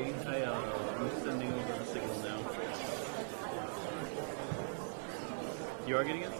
I'm sending over the signal now. You are getting it?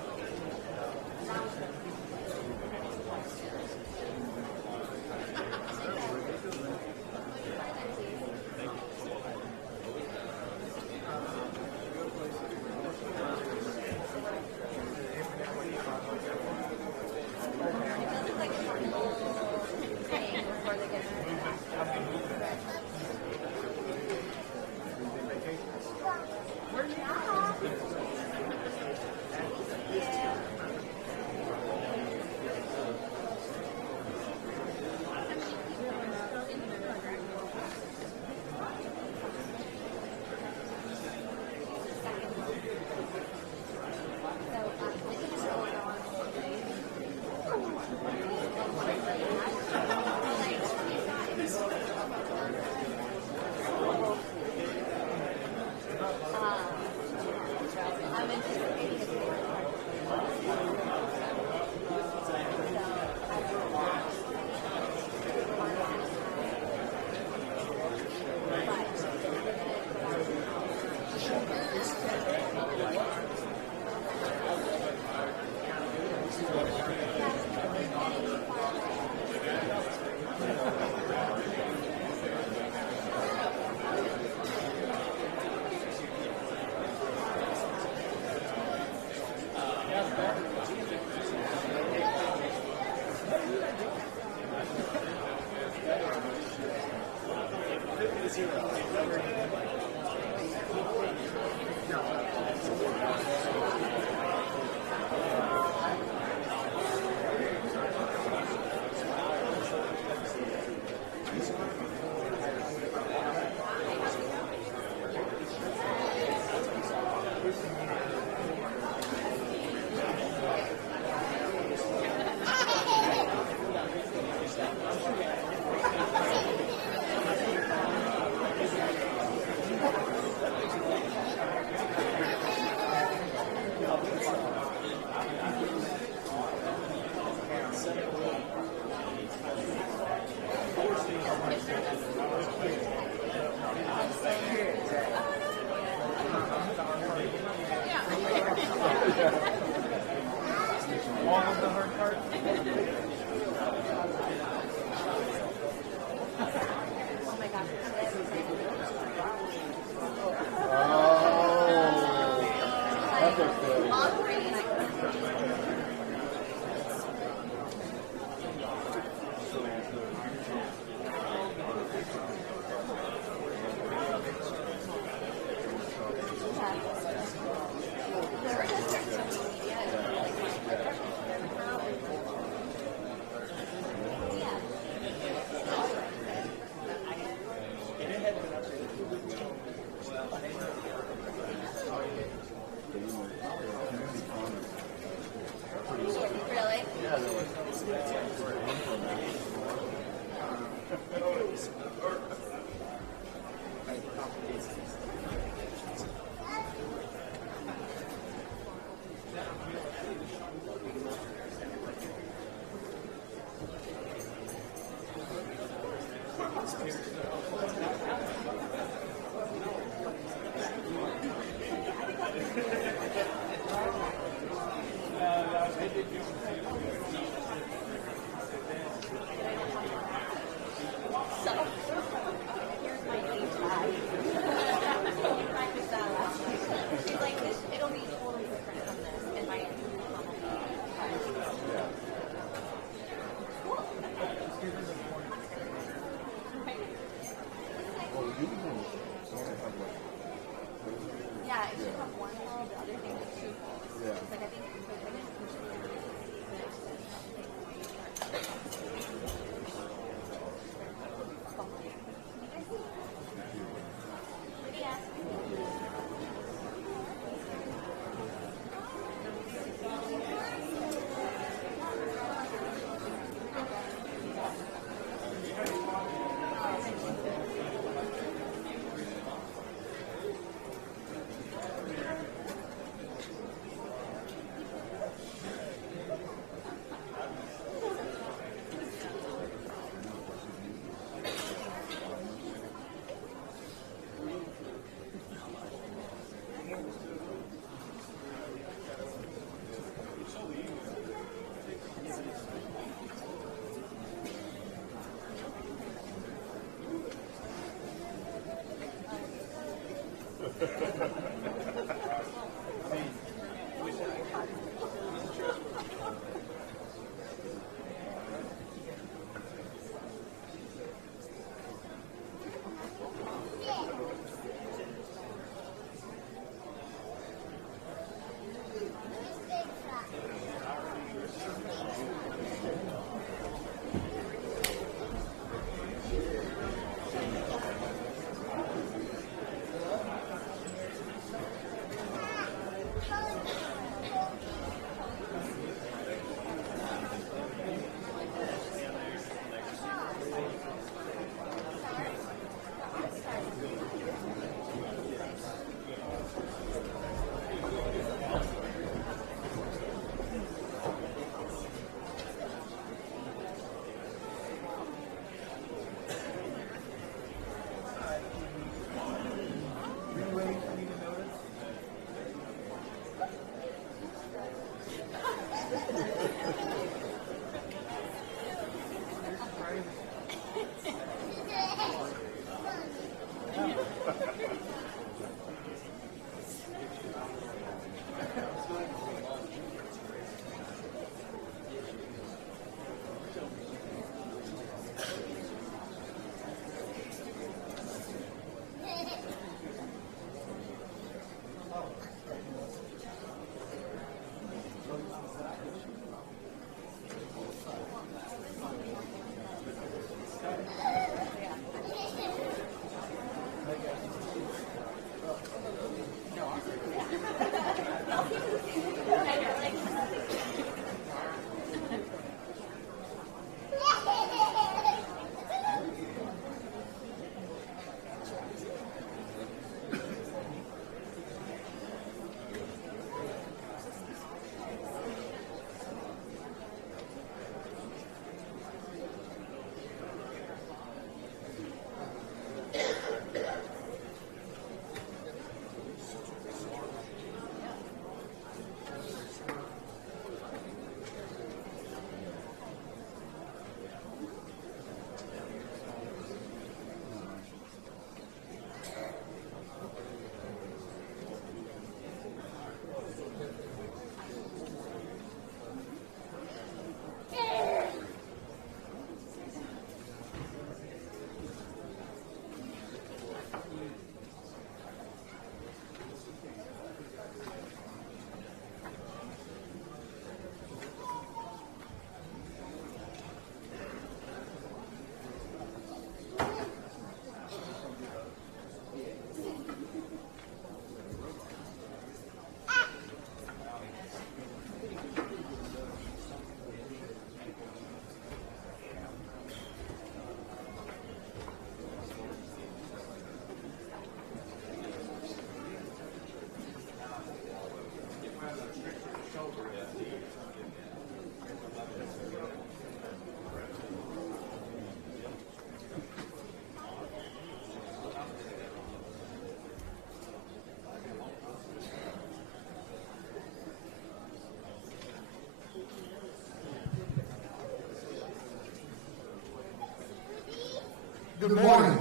Good morning.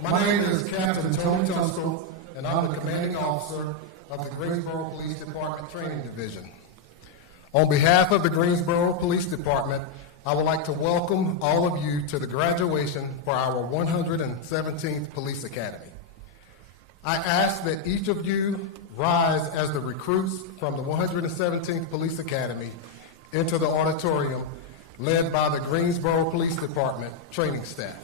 My name is Captain Tony Tunstall, and I'm the commanding officer of the Greensboro Police Department Training Division. On behalf of the Greensboro Police Department, I would like to welcome all of you to the graduation for our 117th Police Academy. I ask that each of you rise as the recruits from the 117th Police Academy into the auditorium led by the Greensboro Police Department training staff.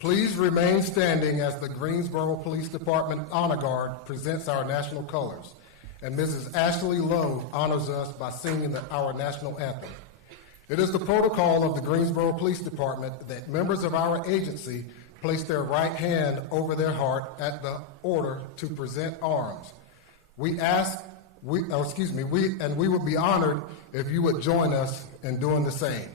Please remain standing as the Greensboro Police Department Honor Guard presents our national colors, and Mrs. Ashley Lowe honors us by singing our national anthem. It is the protocol of the Greensboro Police Department that members of our agency place their right hand over their heart at the order to present arms. We would be honored if you would join us in doing the same.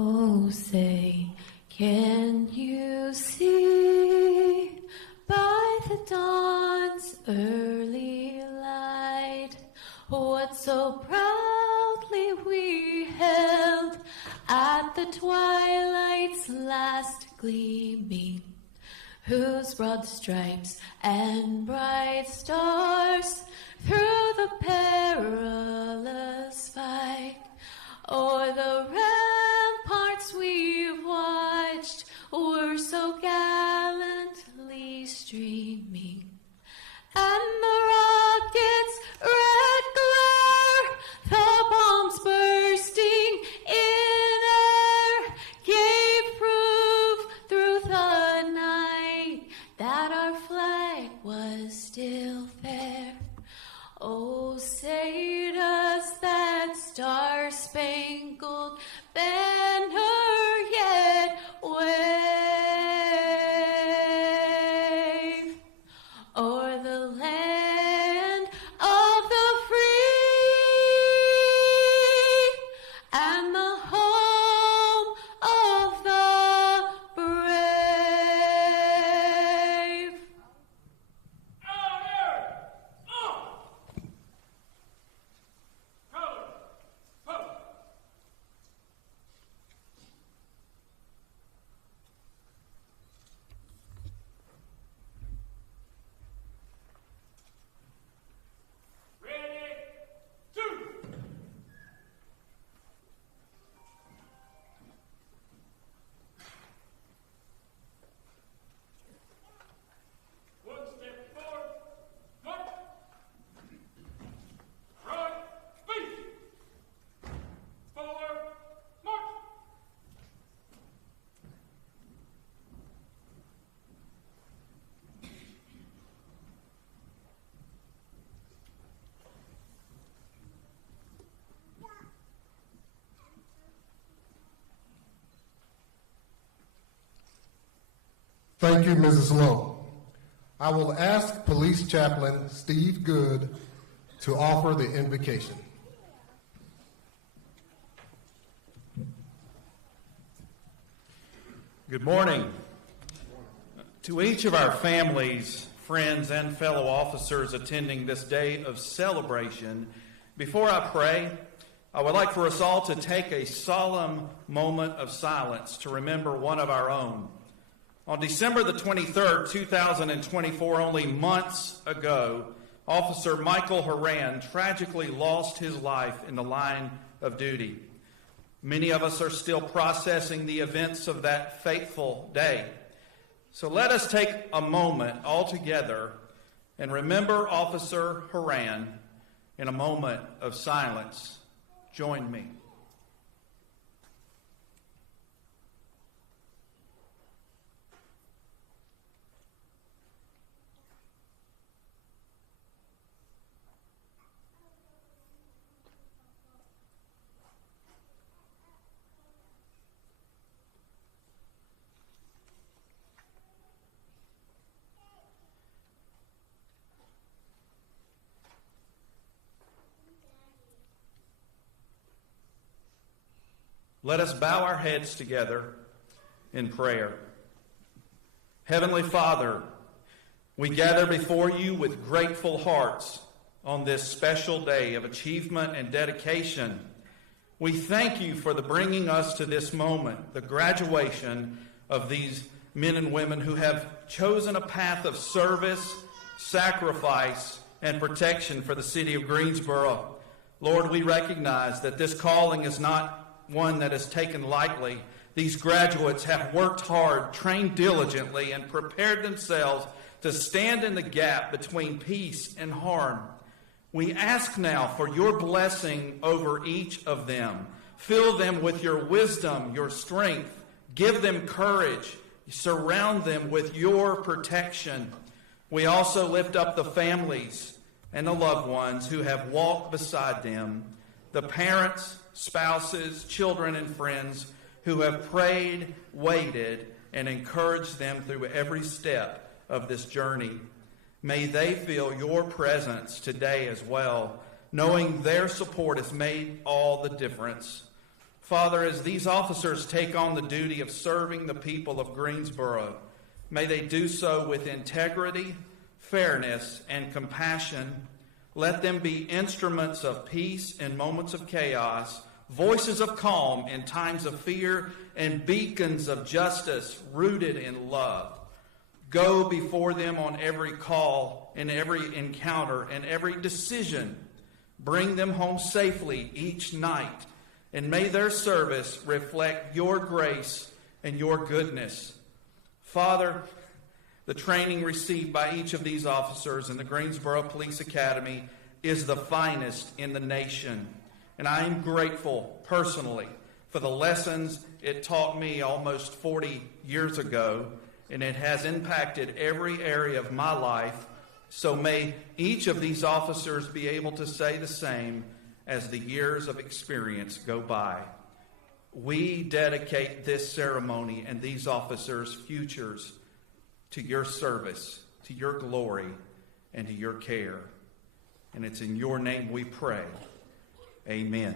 Oh, say, can you see by the dawn's early light what so proudly we held at the twilight's last gleaming, whose broad stripes and bright stars through the perilous fight o'er the ramparts we've watched were so gallantly streaming, and the rocket's red glare, the bombs bursting in air, gave proof through the night that our flag was still there. Oh, say does that star-spangled banner yet wave o'er the land of the free and the home of the brave? Thank you, Mrs. Lowe. I will ask Police Chaplain Steve Good to offer the invocation. Good morning. To each of our families, friends, and fellow officers attending this day of celebration, before I pray, I would like for us all to take a solemn moment of silence to remember one of our own. On December the 23rd, 2024, only months ago, Officer Michael Horan tragically lost his life in the line of duty. Many of us are still processing the events of that fateful day. So let us take a moment all together and remember Officer Horan in a moment of silence. Join me. Let us bow our heads together in prayer. Heavenly Father, we gather before you with grateful hearts on this special day of achievement and dedication. We thank you for the bringing us to this moment, the graduation of these men and women who have chosen a path of service, sacrifice, and protection for the city of Greensboro. Lord, we recognize that this calling is not one that is taken lightly. These graduates have worked hard, trained diligently, and prepared themselves to stand in the gap between peace and harm. We ask now for your blessing over each of them. Fill them with your wisdom, your strength. Give them courage. Surround them with your protection. We also lift up the families and the loved ones who have walked beside them, the parents, spouses, children, and friends who have prayed, waited, and encouraged them through every step of this journey. May they feel your presence today as well, knowing their support has made all the difference. Father, as these officers take on the duty of serving the people of Greensboro, may they do so with integrity, fairness, and compassion. Let them be instruments of peace in moments of chaos, voices of calm in times of fear, and beacons of justice rooted in love. Go before them on every call, in every encounter, and every decision. Bring them home safely each night, and may their service reflect your grace and your goodness. Father, the training received by each of these officers in the Greensboro Police Academy is the finest in the nation. And I am grateful personally for the lessons it taught me almost 40 years ago, and it has impacted every area of my life. So may each of these officers be able to say the same as the years of experience go by. We dedicate this ceremony and these officers' futures to your service, to your glory, and to your care. And it's in your name we pray. Amen.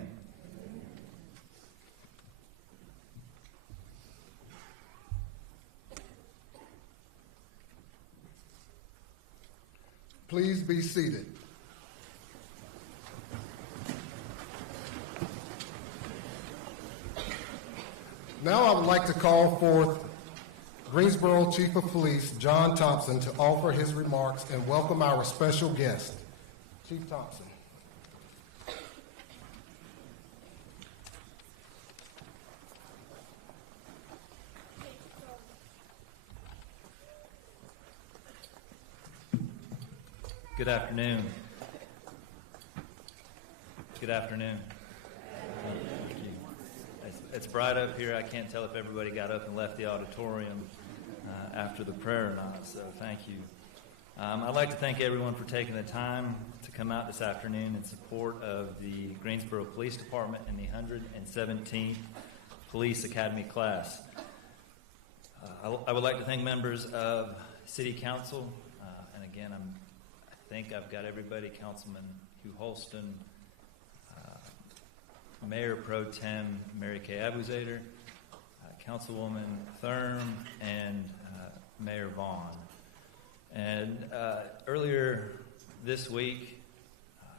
Please be seated. Now I would like to call forth Greensboro Chief of Police John Thompson to offer his remarks and welcome our special guest. Chief Thompson. Good afternoon. Good afternoon. Thank you. It's bright up here. I can't tell if everybody got up and left the auditorium after the prayer or not, so thank you. I'd like to thank everyone for taking the time to come out this afternoon in support of the Greensboro Police Department and the 117th Police Academy class. I would like to thank members of City Council, and again, I think I've got everybody, Councilman Hugh Holston, Mayor Pro Tem Mary Kay Abuzader, Councilwoman Thurm, and Mayor Vaughn. And earlier this week,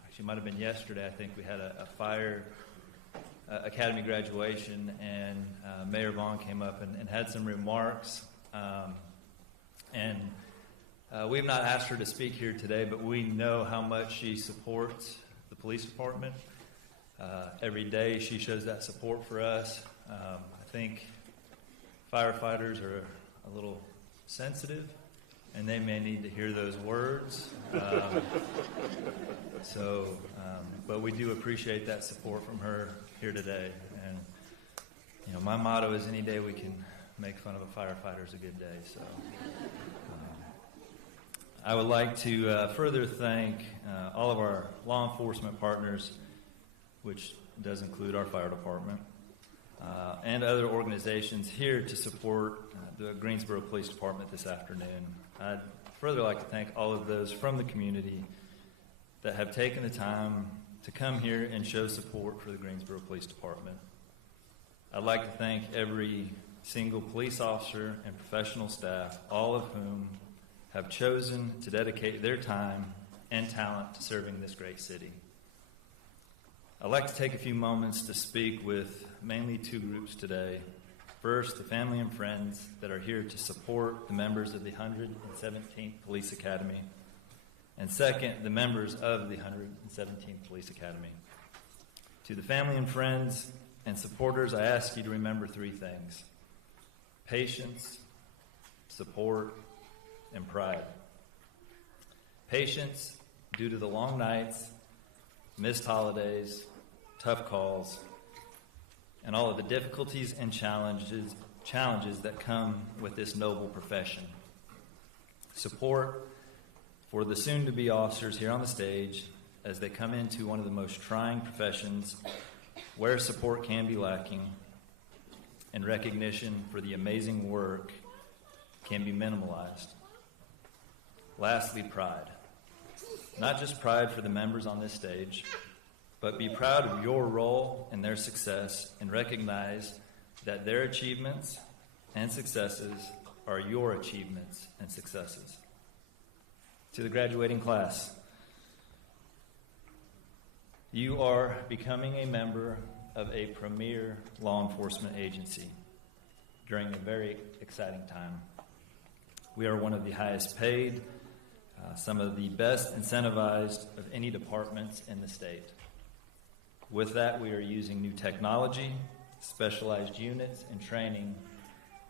actually might have been yesterday, I think we had a fire academy graduation, and Mayor Vaughn came up and had some remarks. We've not asked her to speak here today, but we know how much she supports the police department. Every day she shows that support for us. I think firefighters are a little sensitive, and they may need to hear those words. But we do appreciate that support from her here today. And, you know, my motto is any day we can make fun of a firefighter is a good day. So I would like to further thank all of our law enforcement partners, which does include our fire department, and other organizations here to support the Greensboro Police Department this afternoon. I'd further like to thank all of those from the community that have taken the time to come here and show support for the Greensboro Police Department. I'd like to thank every single police officer and professional staff, all of whom have chosen to dedicate their time and talent to serving this great city. I'd like to take a few moments to speak with mainly two groups today. First, the family and friends that are here to support the members of the 117th Police Academy. And second, the members of the 117th Police Academy. To the family and friends and supporters, I ask you to remember three things: patience, support, and pride. Patience, due to the long nights, missed holidays, tough calls, and all of the difficulties and challenges that come with this noble profession. Support for the soon-to-be officers here on the stage as they come into one of the most trying professions where support can be lacking, and recognition for the amazing work can be minimalized. Lastly, pride. Not just pride for the members on this stage, but be proud of your role in their success and recognize that their achievements and successes are your achievements and successes. To the graduating class, you are becoming a member of a premier law enforcement agency during a very exciting time. We are one of the highest paid, some of the best incentivized of any departments in the state. With that, we are using new technology, specialized units, and training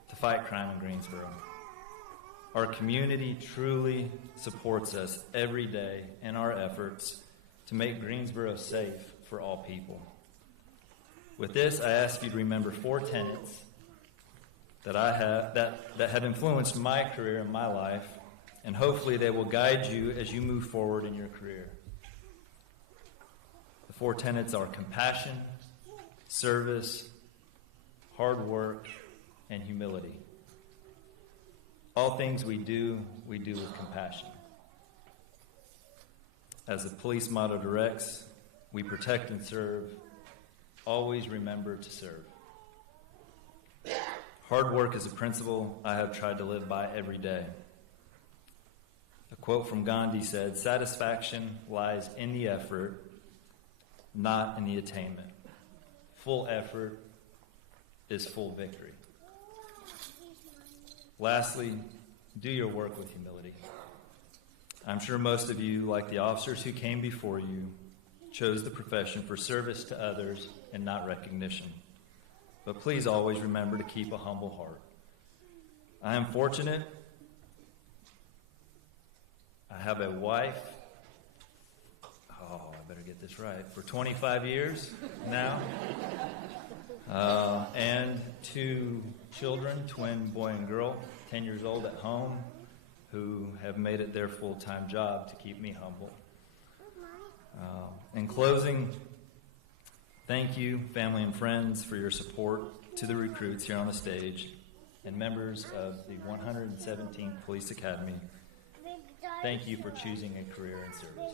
to fight crime in Greensboro. Our community truly supports us every day in our efforts to make Greensboro safe for all people. With this, I ask you to remember four tenets that I have that have influenced my career and my life, and hopefully they will guide you as you move forward in your career. The four tenets are compassion, service, hard work, and humility. All things we do with compassion. As the police motto directs, we protect and serve. Always remember to serve. Hard work is a principle I have tried to live by every day. A quote from Gandhi said, "Satisfaction lies in the effort, not in the attainment. Full effort is full victory." Lastly, do your work with humility. I'm sure most of you, like the officers who came before you, chose the profession for service to others and not recognition. But please always remember to keep a humble heart. I am fortunate. I have a wife. I better get this right. For 25 years now. And two children, twin boy and girl, 10 years old at home, who have made it their full-time job to keep me humble. In closing, thank you, family and friends, for your support to the recruits here on the stage and members of the 117th Police Academy. Thank you for choosing a career in service.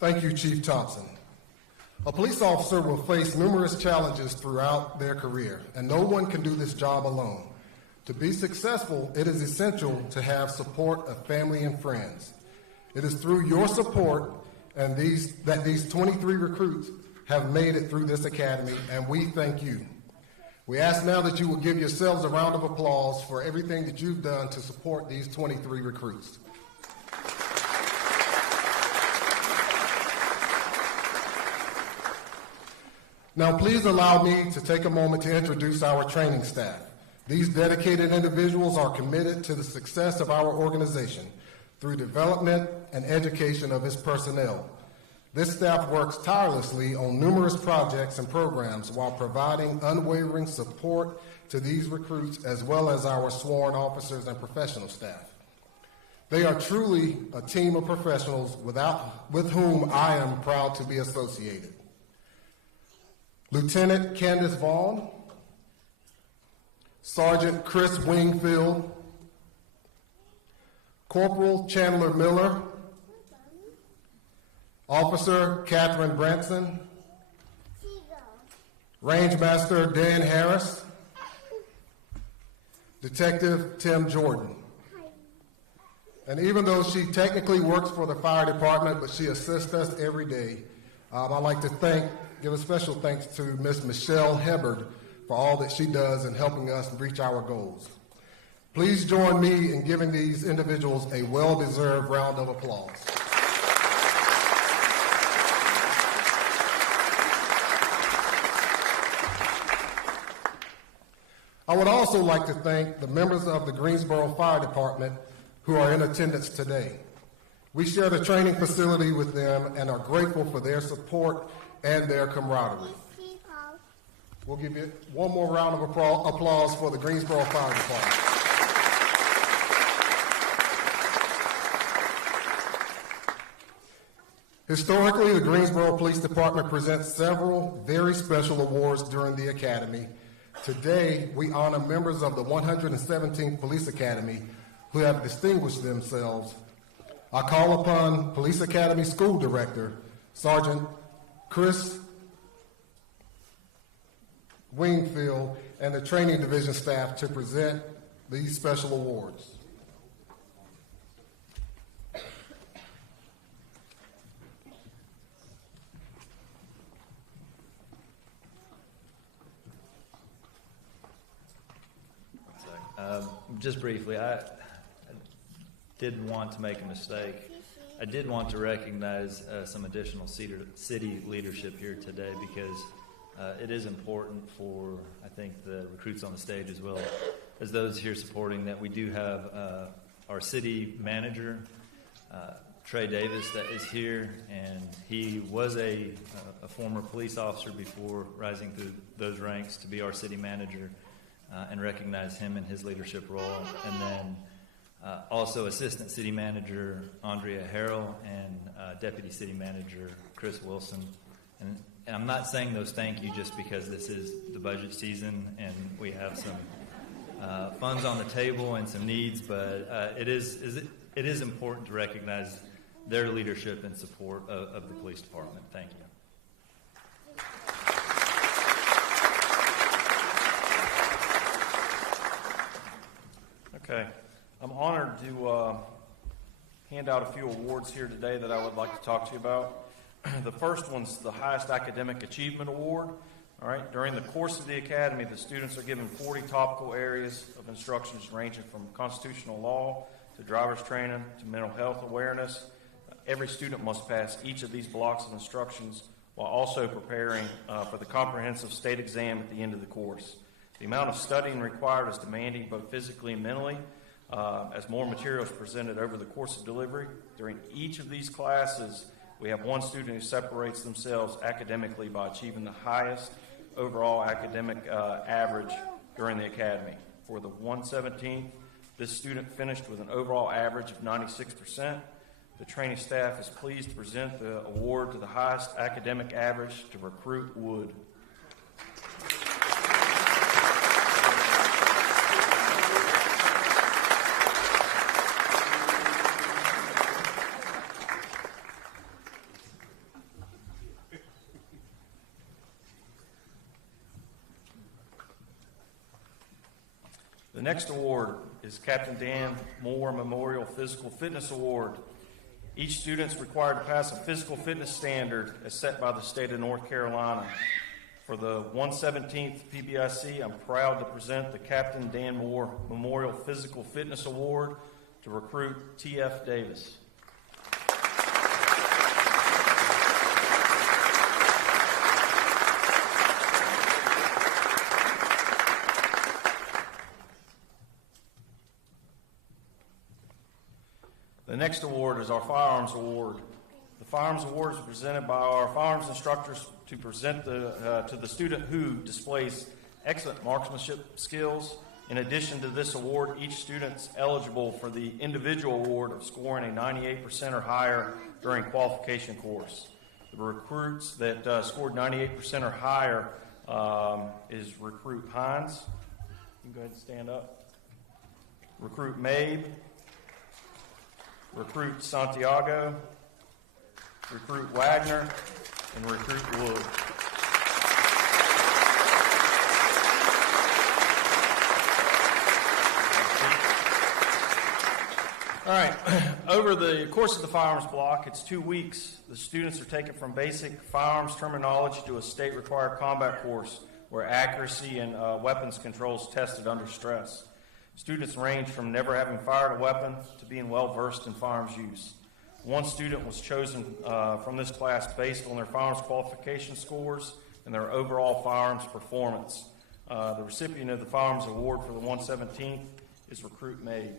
Thank you, Chief Thompson. A police officer will face numerous challenges throughout their career, and no one can do this job alone. To be successful, it is essential to have support of family and friends. It is through your support and that these 23 recruits have made it through this academy, and we thank you. We ask now that you will give yourselves a round of applause for everything that you've done to support these 23 recruits. Now, please allow me to take a moment to introduce our training staff. These dedicated individuals are committed to the success of our organization through development and education of its personnel. This staff works tirelessly on numerous projects and programs while providing unwavering support to these recruits as well as our sworn officers and professional staff. They are truly a team of professionals with whom I am proud to be associated. Lieutenant Candace Vaughn, Sergeant Chris Wingfield, Corporal Chandler Miller, Officer Catherine Branson, Rangemaster Dan Harris, Detective Tim Jordan. And even though she technically works for the fire department, but she assists us every day, I'd like to give a special thanks to Miss Michelle Hubbard for all that she does in helping us reach our goals. Please join me in giving these individuals a well-deserved round of applause. I would also like to thank the members of the Greensboro Fire Department who are in attendance today. We share the training facility with them and are grateful for their support and their camaraderie. We'll give you one more round of applause for the Greensboro Fire Department. Historically, the Greensboro Police Department presents several very special awards during the Academy. Today, we honor members of the 117th Police Academy who have distinguished themselves. I call upon Police Academy School Director, Sergeant Chris Wingfield, and the Training Division staff to present these special awards. Just briefly, I didn't want to make a mistake. I did want to recognize some additional city leadership here today because it is important for, I think, the recruits on the stage as well as those here supporting that we do have our city manager, Trey Davis, that is here, and he was a former police officer before rising through those ranks to be our city manager. And recognize him in his leadership role. And then also Assistant City Manager Andrea Harrell and Deputy City Manager Chris Wilson. And I'm not saying those thank you just because this is the budget season and we have some funds on the table and some needs, but it is important to recognize their leadership and support of the police department. Thank you. Okay, I'm honored to hand out a few awards here today that I would like to talk to you about. The first one's the highest academic achievement award. All right, during the course of the academy, the students are given 40 topical areas of instructions ranging from constitutional law to driver's training to mental health awareness. Every student must pass each of these blocks of instructions while also preparing for the comprehensive state exam at the end of the course. The amount of studying required is demanding both physically and mentally as more material is presented over the course of delivery. During each of these classes, we have one student who separates themselves academically by achieving the highest overall academic average during the academy. For the 117th, this student finished with an overall average of 96%. The training staff is pleased to present the award to the highest academic average to recruit Wood. The next award is Captain Dan Moore Memorial Physical Fitness Award. Each student is required to pass a physical fitness standard as set by the state of North Carolina. For the 117th PBIC, I'm proud to present the Captain Dan Moore Memorial Physical Fitness Award to recruit T.F. Davis. The next award is our Firearms Award. The Firearms Award is presented by our firearms instructors to present to the student who displays excellent marksmanship skills. In addition to this award, each student is eligible for the individual award of scoring a 98% or higher during qualification course. The recruits that scored 98% or higher is recruit Hines, can go ahead and stand up. Recruit Mabe. Recruit Santiago. Recruit Wagner. And recruit Wood. All right, over the course of the firearms block, it's 2 weeks. The students are taken from basic firearms terminology to a state-required combat course where accuracy and weapons control is tested under stress. Students range from never having fired a weapon to being well-versed in firearms use. One student was chosen from this class based on their firearms qualification scores and their overall firearms performance. The recipient of the Firearms Award for the 117th is Recruit May.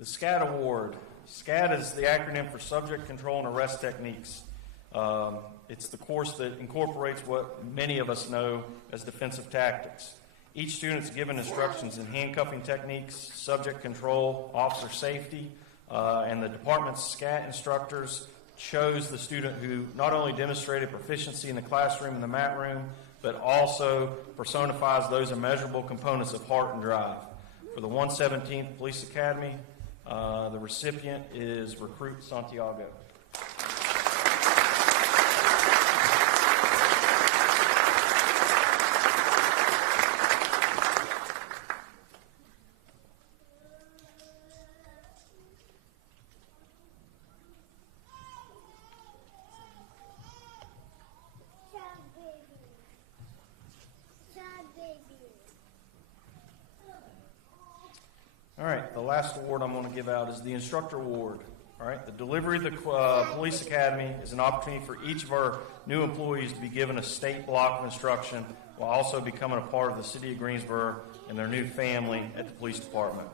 The SCAT Award. SCAT is the acronym for Subject Control and Arrest Techniques. It's the course that incorporates what many of us know as defensive tactics. Each student is given instructions in handcuffing techniques, subject control, officer safety, and the department's SCAT instructors chose the student who not only demonstrated proficiency in the classroom and the mat room, but also personifies those immeasurable components of heart and drive. For the 117th Police Academy, the recipient is Recruit Santiago. All right, the last award I'm going to give out is the Instructor Award. All right, the delivery of the Police Academy is an opportunity for each of our new employees to be given a state block of instruction while also becoming a part of the City of Greensboro and their new family at the Police Department.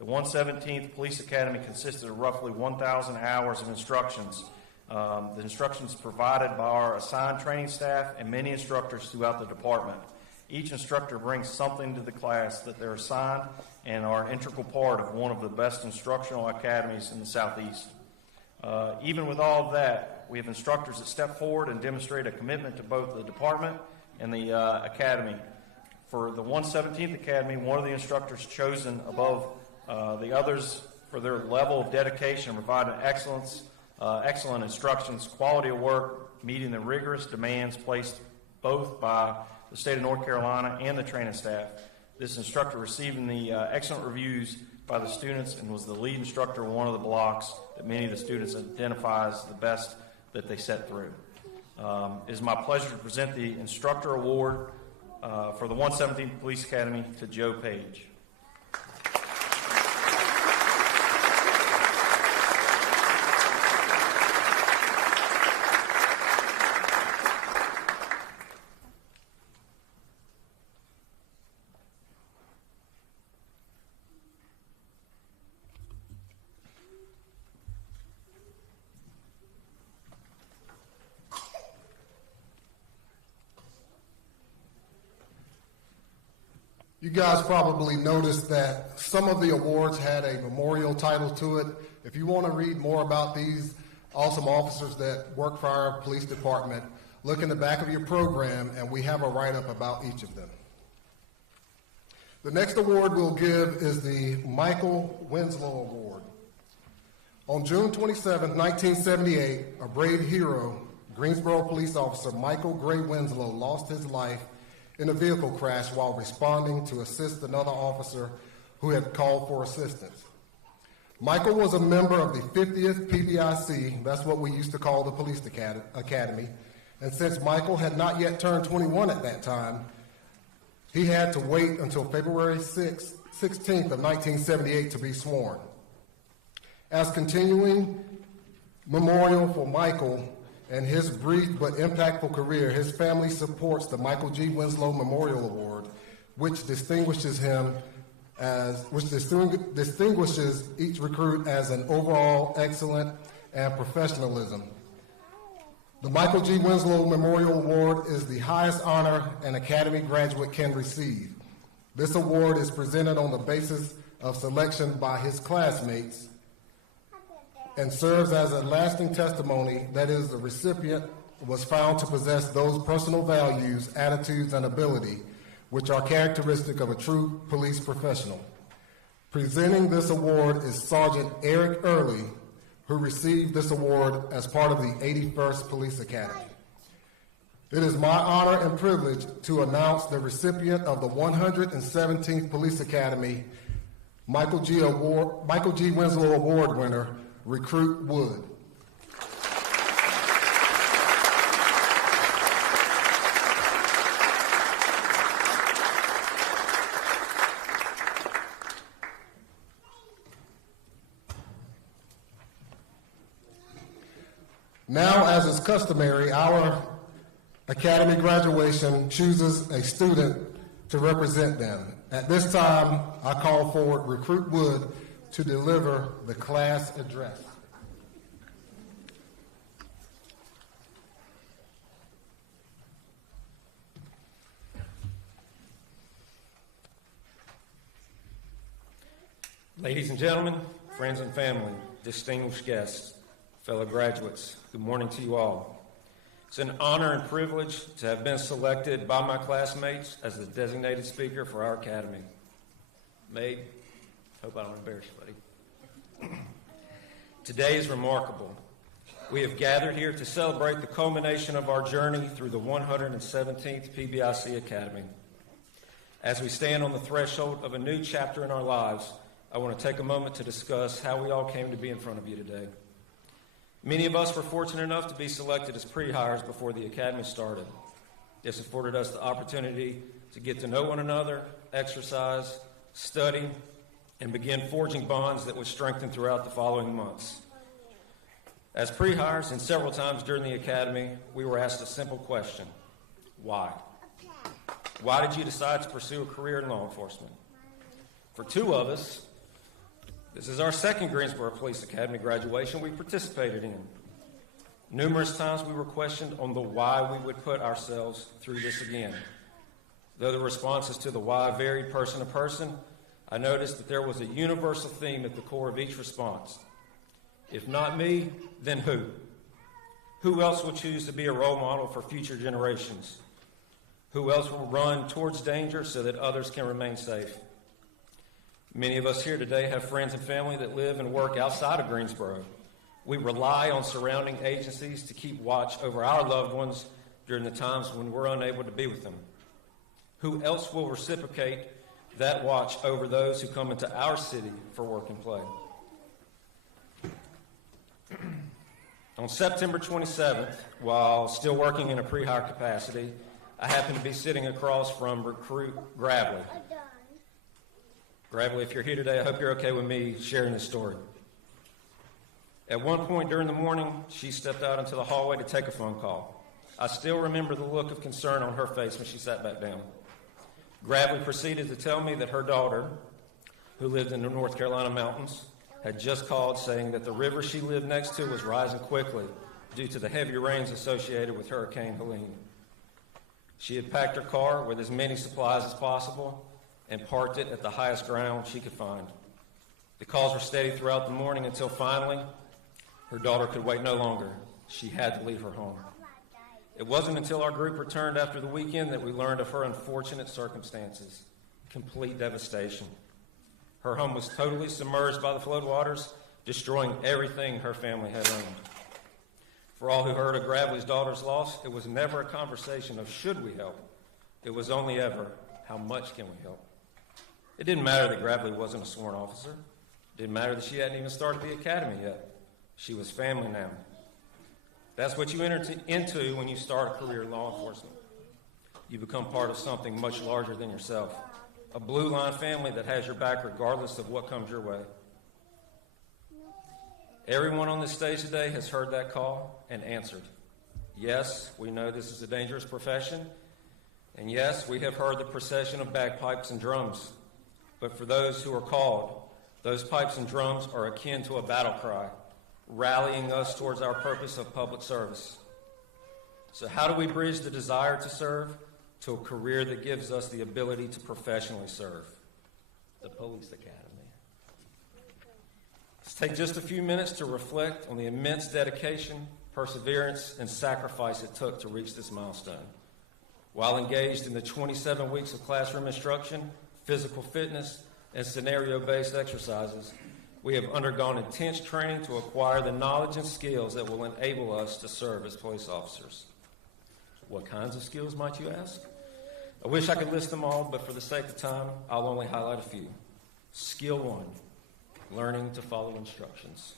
The 117th Police Academy consisted of roughly 1,000 hours of instructions. The instructions provided by our assigned training staff and many instructors throughout the department. Each instructor brings something to the class that they're assigned and are an integral part of one of the best instructional academies in the Southeast. Even with all of that, we have instructors that step forward and demonstrate a commitment to both the department and the academy. For the 117th Academy, one of the instructors chosen above the others for their level of dedication, providing excellent instructions, quality of work, meeting the rigorous demands placed both by the state of North Carolina and the training staff. This instructor receiving the excellent reviews by the students and was the lead instructor in one of the blocks that many of the students identify as the best that they set through. It is my pleasure to present the Instructor Award for the 117th Police Academy to Joe Page. You guys probably noticed that some of the awards had a memorial title to it. If you want to read more about these awesome officers that work for our police department, look in the back of your program and we have a write-up about each of them. The next award we'll give is the Michael Winslow Award. On June 27, 1978, a brave hero, Greensboro police officer Michael Gray Winslow lost his life in a vehicle crash while responding to assist another officer who had called for assistance. Michael was a member of the 50th PBIC, that's what we used to call the Police Academy, and since Michael had not yet turned 21 at that time, he had to wait until February 16th of 1978 to be sworn. As continuing memorial for Michael and his brief but impactful career, his family supports the Michael G. Winslow Memorial Award, which distinguishes each recruit as an overall excellent and professionalism. The Michael G. Winslow Memorial Award is the highest honor an Academy graduate can receive. This award is presented on the basis of selection by his classmates and serves as a lasting testimony that is, the recipient was found to possess those personal values, attitudes, and ability which are characteristic of a true police professional. Presenting this award is Sergeant Eric Early, who received this award as part of the 81st Police Academy. It is my honor and privilege to announce the recipient of the 117th Police Academy Michael G. Winslow Award winner, Recruit Wood. Now, as is customary, our Academy graduation chooses a student to represent them. At this time, I call forward Recruit Wood to deliver the class address. Ladies and gentlemen, friends and family, distinguished guests, fellow graduates, good morning to you all. It's an honor and privilege to have been selected by my classmates as the designated speaker for our academy. Maid, hope I don't embarrass you, buddy. Today is remarkable. We have gathered here to celebrate the culmination of our journey through the 117th PBIC Academy. As we stand on the threshold of a new chapter in our lives, I want to take a moment to discuss how we all came to be in front of you today. Many of us were fortunate enough to be selected as pre-hires before the academy started. This afforded us the opportunity to get to know one another, exercise, study, and begin forging bonds that would strengthen throughout the following months. As pre-hires and several times during the academy, we were asked a simple question: why? Why did you decide to pursue a career in law enforcement? For two of us, this is our second Greensboro Police Academy graduation we participated in. Numerous times we were questioned on the why we would put ourselves through this again. Though the responses to the why varied person to person, I noticed that there was a universal theme at the core of each response. If not me, then who? Who else will choose to be a role model for future generations? Who else will run towards danger so that others can remain safe? Many of us here today have friends and family that live and work outside of Greensboro. We rely on surrounding agencies to keep watch over our loved ones during the times when we're unable to be with them. Who else will reciprocate that watch over those who come into our city for work and play? On September 27th, while still working in a pre-hire capacity, I happened to be sitting across from Recruit Gravely. Gravely, if you're here today, I hope you're okay with me sharing this story. At one point during the morning, she stepped out into the hallway to take a phone call. I still remember the look of concern on her face when she sat back down. Gravely proceeded to tell me that her daughter, who lived in the North Carolina mountains, had just called saying that the river she lived next to was rising quickly due to the heavy rains associated with Hurricane Helene. She had packed her car with as many supplies as possible and parked it at the highest ground she could find. The calls were steady throughout the morning until finally her daughter could wait no longer. She had to leave her home. It wasn't until our group returned after the weekend that we learned of her unfortunate circumstances. Complete devastation. Her home was totally submerged by the floodwaters, destroying everything her family had owned. For all who heard of Gravely's daughter's loss, it was never a conversation of should we help. It was only ever, how much can we help? It didn't matter that Gravely wasn't a sworn officer. It didn't matter that she hadn't even started the academy yet. She was family now. That's what you enter into when you start a career in law enforcement. You become part of something much larger than yourself. A blue line family that has your back regardless of what comes your way. Everyone on this stage today has heard that call and answered. Yes, we know this is a dangerous profession. And yes, we have heard the procession of bagpipes and drums. But for those who are called, those pipes and drums are akin to a battle cry, rallying us towards our purpose of public service. So how do we bridge the desire to serve to a career that gives us the ability to professionally serve? The Police Academy. Let's take just a few minutes to reflect on the immense dedication, perseverance, and sacrifice it took to reach this milestone. While engaged in the 27 weeks of classroom instruction, physical fitness, and scenario-based exercises, we have undergone intense training to acquire the knowledge and skills that will enable us to serve as police officers. What kinds of skills, might you ask? I wish I could list them all, but for the sake of time, I'll only highlight a few. Skill 1, learning to follow instructions.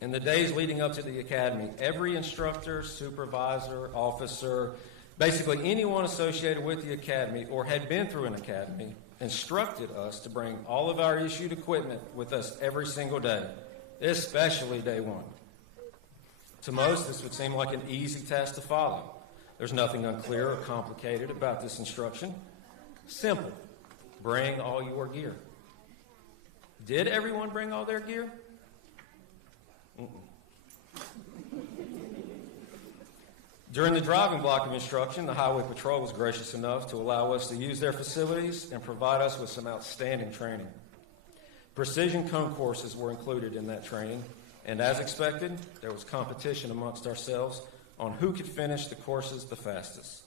In the days leading up to the academy, every instructor, supervisor, officer, basically anyone associated with the academy or had been through an academy instructed us to bring all of our issued equipment with us every single day, especially day one. To most, this would seem like an easy task to follow. There's nothing unclear or complicated about this instruction. Simple. Bring all your gear. Did everyone bring all their gear? During the driving block of instruction, the Highway Patrol was gracious enough to allow us to use their facilities and provide us with some outstanding training. Precision cone courses were included in that training, and as expected, there was competition amongst ourselves on who could finish the courses the fastest.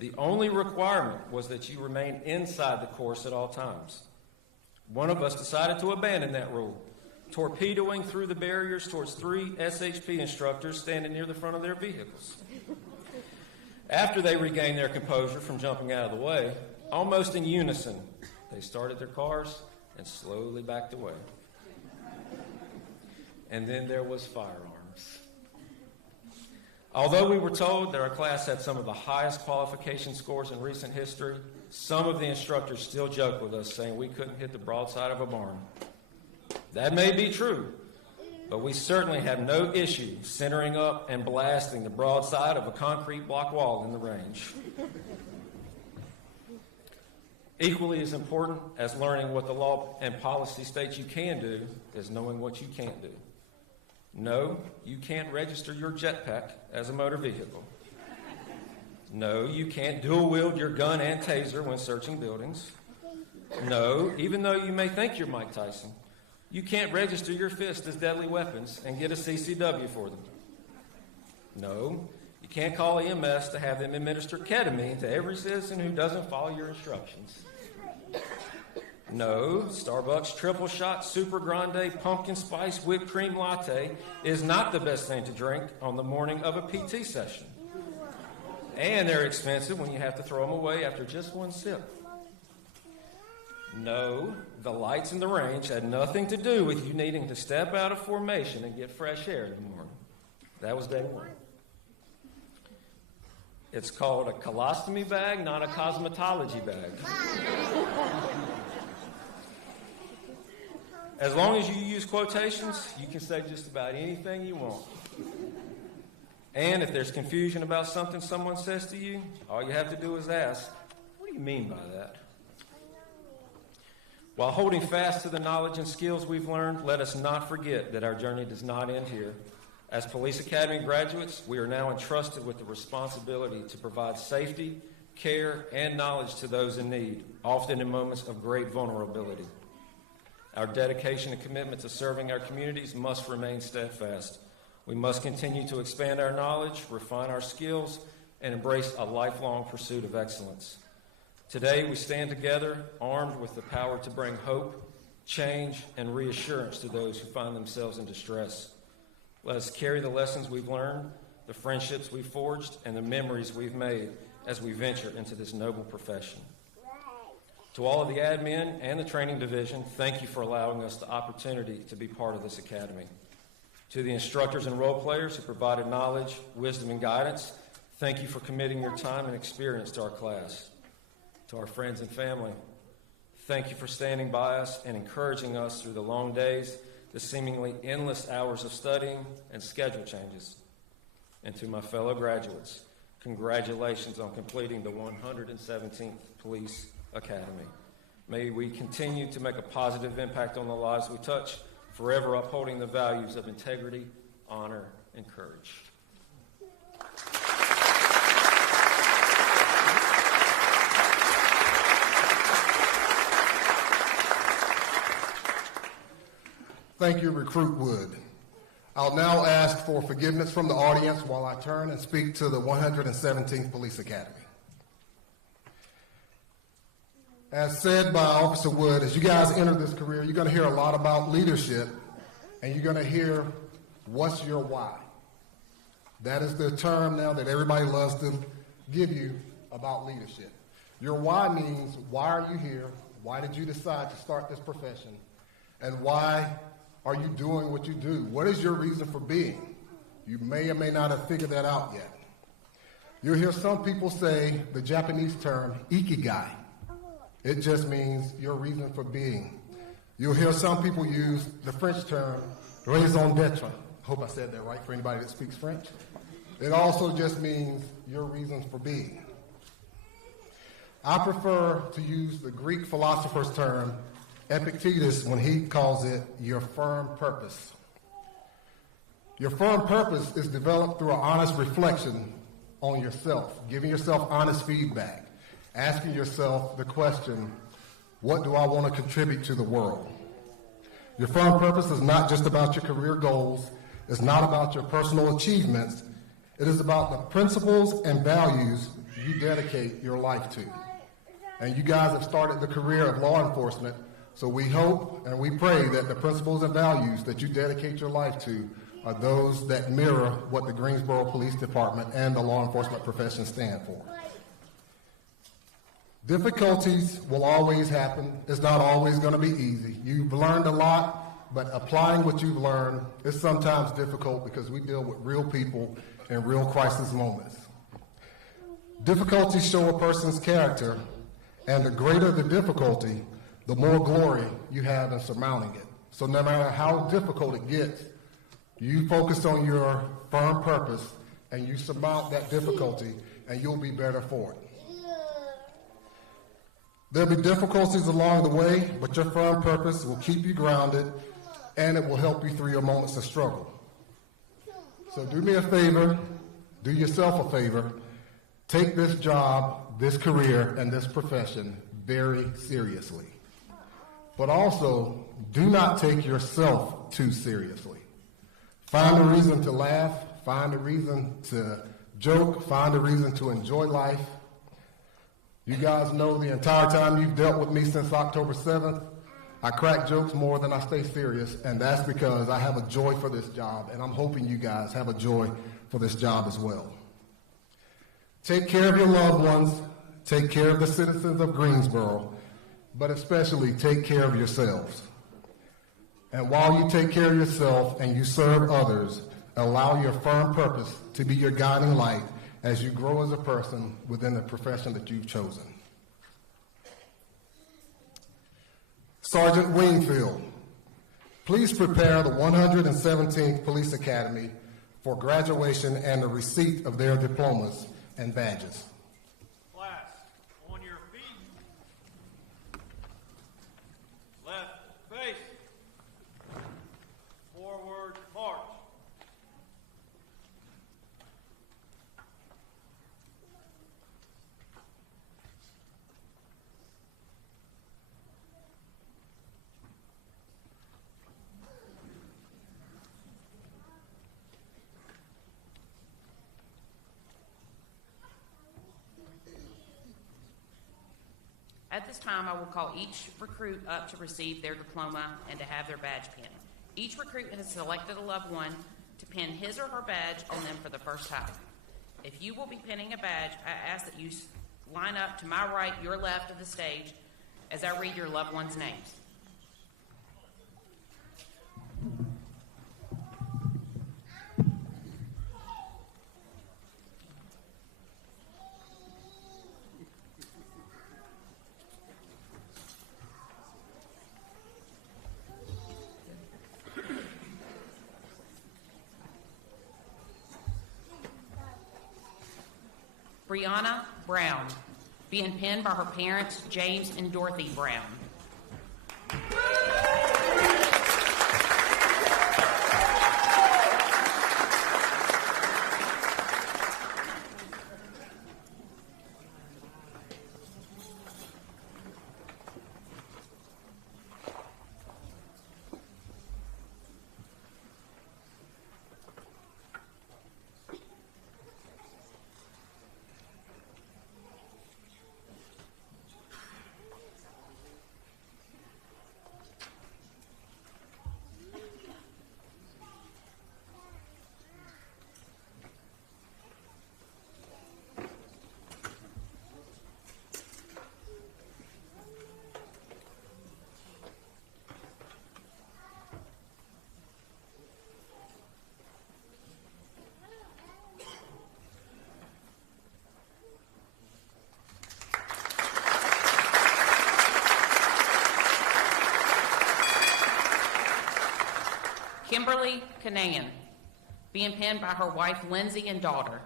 The only requirement was that you remain inside the course at all times. One of us decided to abandon that rule, torpedoing through the barriers towards 3 SHP instructors standing near the front of their vehicles. After they regained their composure from jumping out of the way, almost in unison, they started their cars and slowly backed away. And then there was firearms. Although we were told that our class had some of the highest qualification scores in recent history, some of the instructors still joke with us, saying we couldn't hit the broadside of a barn. That may be true, but we certainly have no issue centering up and blasting the broadside of a concrete block wall in the range. Equally as important as learning what the law and policy states you can do is knowing what you can't do. No, you can't register your jetpack as a motor vehicle. No, you can't dual-wield your gun and taser when searching buildings. No, even though you may think you're Mike Tyson, you can't register your fist as deadly weapons and get a CCW for them. No, you can't call EMS to have them administer ketamine to every citizen who doesn't follow your instructions. No, Starbucks triple shot super grande pumpkin spice whipped cream latte is not the best thing to drink on the morning of a PT session. And they're expensive when you have to throw them away after just one sip. No, the lights in the range had nothing to do with you needing to step out of formation and get fresh air in the morning. That was day one. It's called a colostomy bag, not a cosmetology bag. As long as you use quotations, you can say just about anything you want. And if there's confusion about something someone says to you, all you have to do is ask, what do you mean by that? While holding fast to the knowledge and skills we've learned, let us not forget that our journey does not end here. As Police Academy graduates, we are now entrusted with the responsibility to provide safety, care, and knowledge to those in need, often in moments of great vulnerability. Our dedication and commitment to serving our communities must remain steadfast. We must continue to expand our knowledge, refine our skills, and embrace a lifelong pursuit of excellence. Today, we stand together, armed with the power to bring hope, change, and reassurance to those who find themselves in distress. Let us carry the lessons we've learned, the friendships we've forged, and the memories we've made as we venture into this noble profession. To all of the admin and the training division, thank you for allowing us the opportunity to be part of this academy. To the instructors and role players who provided knowledge, wisdom, and guidance, thank you for committing your time and experience to our class. To our friends and family, thank you for standing by us and encouraging us through the long days, the seemingly endless hours of studying, and schedule changes. And to my fellow graduates, congratulations on completing the 117th Police Academy. May we continue to make a positive impact on the lives we touch, forever upholding the values of integrity, honor, and courage. Thank you, Recruit Wood. I'll now ask for forgiveness from the audience while I turn and speak to the 117th Police Academy. As said by Officer Wood, as you guys enter this career, you're going to hear a lot about leadership, and you're going to hear, what's your why? That is the term now that everybody loves to give you about leadership. Your why means, why are you here? Why did you decide to start this profession? And why are you doing what you do? What is your reason for being? You may or may not have figured that out yet. You'll hear some people say the Japanese term, ikigai. It just means your reason for being. You'll hear some people use the French term, raison d'etre. Hope I said that right for anybody that speaks French. It also just means your reasons for being. I prefer to use the Greek philosopher's term, Epictetus, when he calls it your firm purpose. Your firm purpose is developed through an honest reflection on yourself, giving yourself honest feedback, asking yourself the question, what do I want to contribute to the world? Your firm purpose is not just about your career goals. It's not about your personal achievements. It is about the principles and values you dedicate your life to. And you guys have started the career of law enforcement, so we hope and we pray that the principles and values that you dedicate your life to are those that mirror what the Greensboro Police Department and the law enforcement profession stand for. Difficulties will always happen. It's not always going to be easy. You've learned a lot, but applying what you've learned is sometimes difficult because we deal with real people in real crisis moments. Difficulties show a person's character, and the greater the difficulty, the more glory you have in surmounting it. So no matter how difficult it gets, you focus on your firm purpose and you surmount that difficulty, and you'll be better for it. There'll be difficulties along the way, but your firm purpose will keep you grounded, and it will help you through your moments of struggle. So do me a favor, do yourself a favor, take this job, this career, and this profession very seriously. But also, do not take yourself too seriously. Find a reason to laugh, find a reason to joke, find a reason to enjoy life. You guys know the entire time you've dealt with me since October 7th, I crack jokes more than I stay serious, and that's because I have a joy for this job, and I'm hoping you guys have a joy for this job as well. Take care of your loved ones, take care of the citizens of Greensboro, but especially take care of yourselves. And while you take care of yourself and you serve others, allow your firm purpose to be your guiding light as you grow as a person within the profession that you've chosen. Sergeant Wingfield, please prepare the 117th Police Academy for graduation and the receipt of their diplomas and badges. Class, on your feet. Left face. Forward march. At this time, I will call each recruit up to receive their diploma and to have their badge pinned. Each recruit has selected a loved one to pin his or her badge on them for the first time. If you will be pinning a badge, I ask that you line up to my right, your left of the stage as I read your loved one's names. Brianna Brown, being pinned by her parents, James and Dorothy Brown. Kimberly Canahan, being penned by her wife Lindsay and daughter.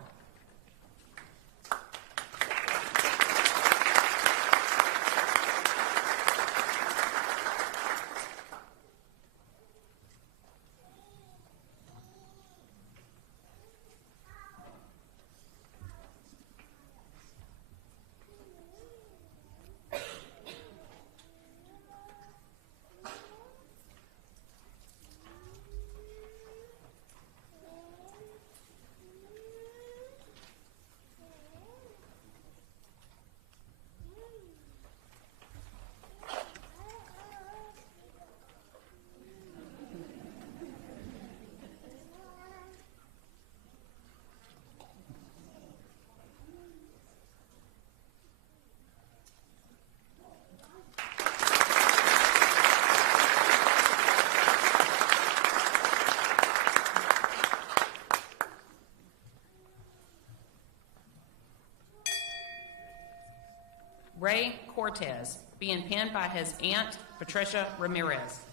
Ray Cortez, being penned by his aunt, Patricia Ramirez.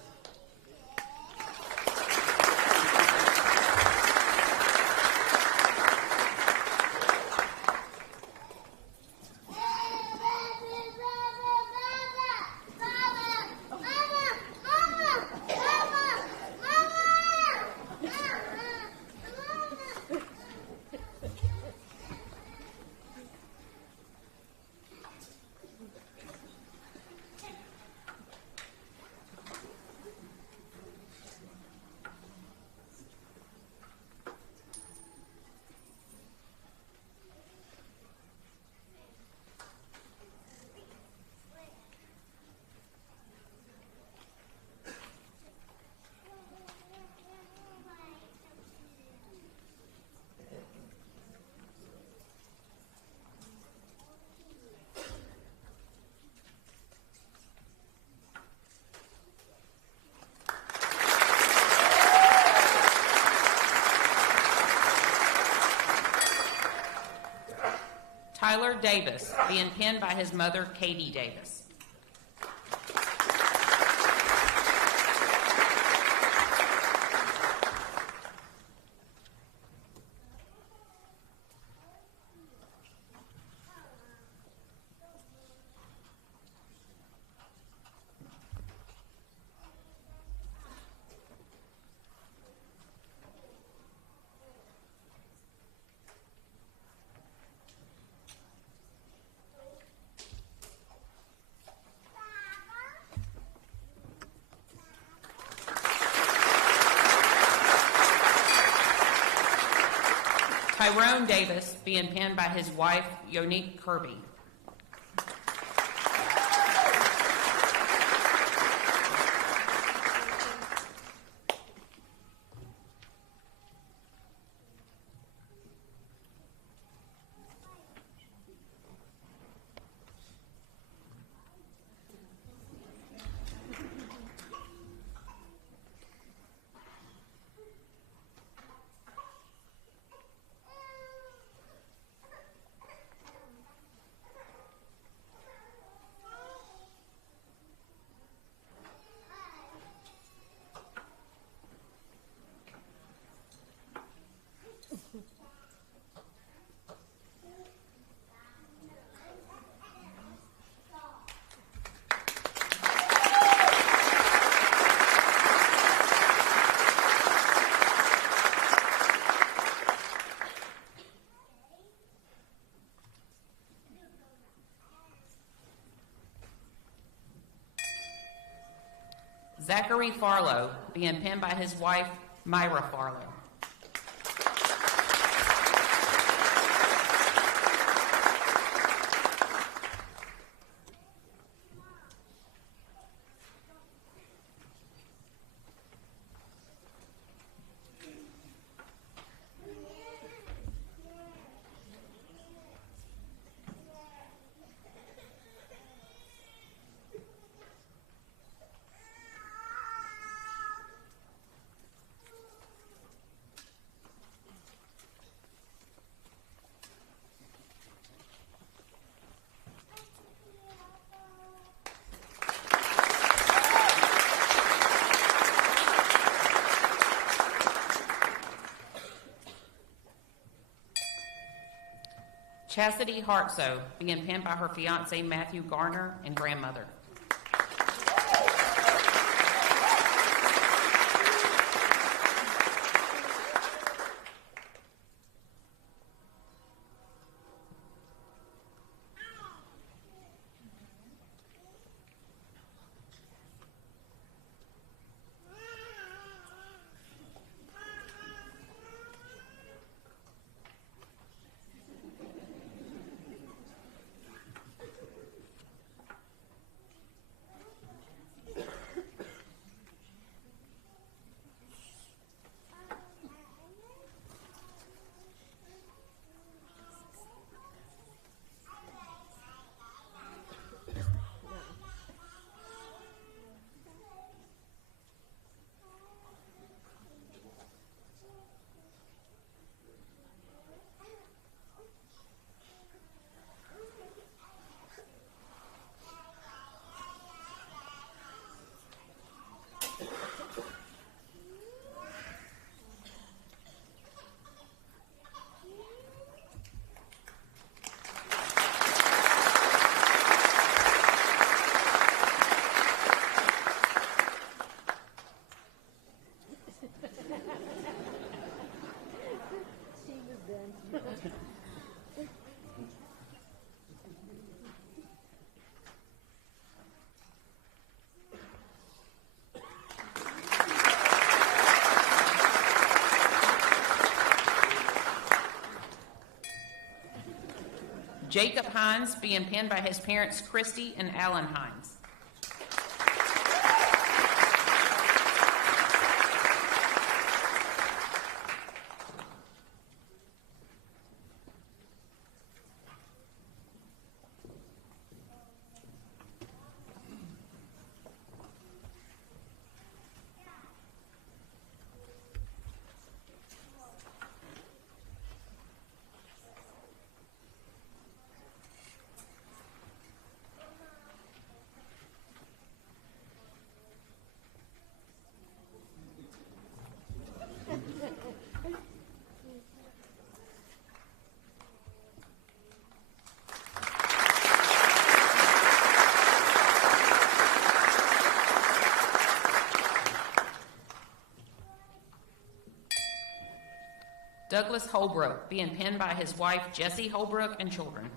Tyler Davis, being penned by his mother, Katie Davis. Tyrone Davis, being penned by his wife, Yonique Kirby. Zachary Farlow, being penned by his wife, Myra Farlow. Chastity Hartso, being pinned by her fiance Matthew Garner and grandmother. Jacob Hines, being pinned by his parents Christy and Alan Hines. Douglas Holbrook, being pinned by his wife Jessie Holbrook and children.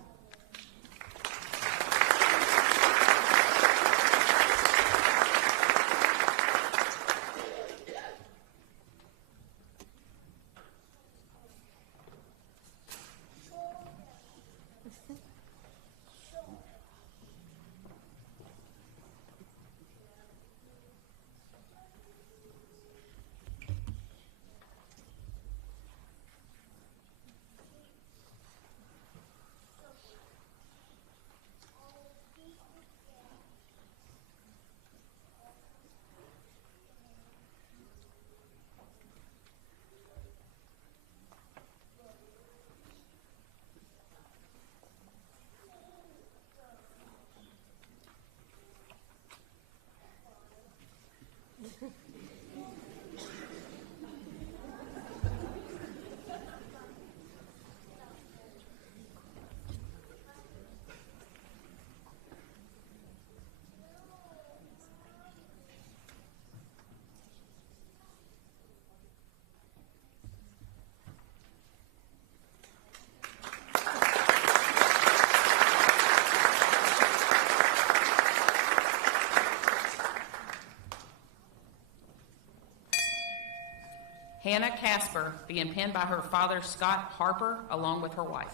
Hannah Casper, being pinned by her father Scott Harper, along with her wife.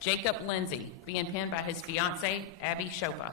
Jacob Lindsay, being penned by his fiancee, Abby Shopa.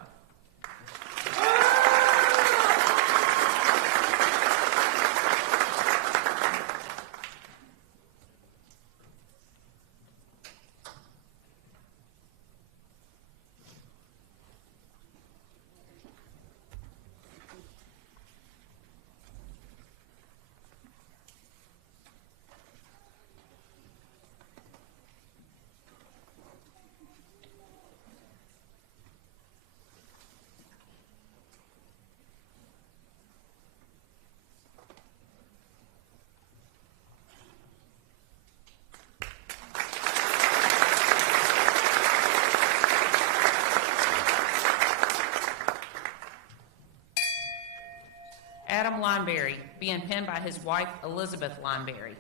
Adam Lineberry, being penned by his wife, Elizabeth Lineberry.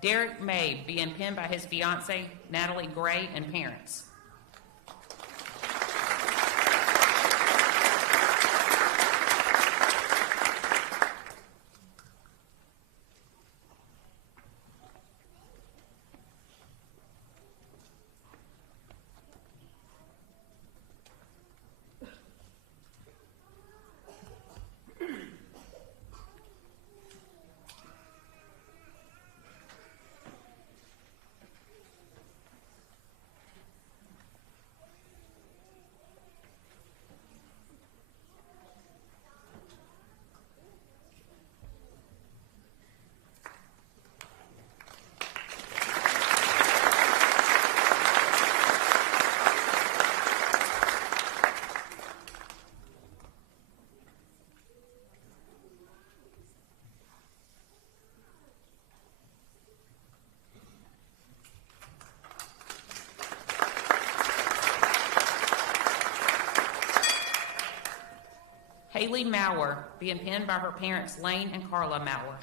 Derek May, being penned by his fiancee, Natalie Gray, and parents. Haley Mauer, being penned by her parents, Lane and Carla Mauer.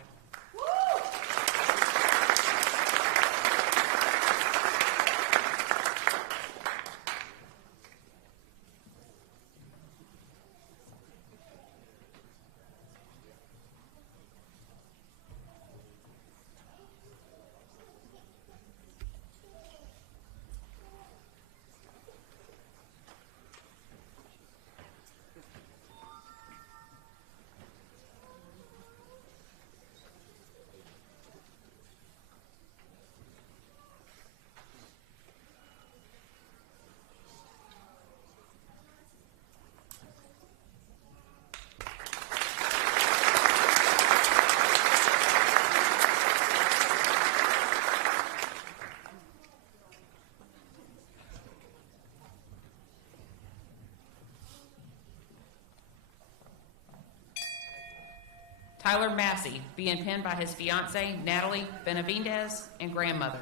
Tyler Massey, being penned by his fiancee, Natalie Benavidez, and grandmother.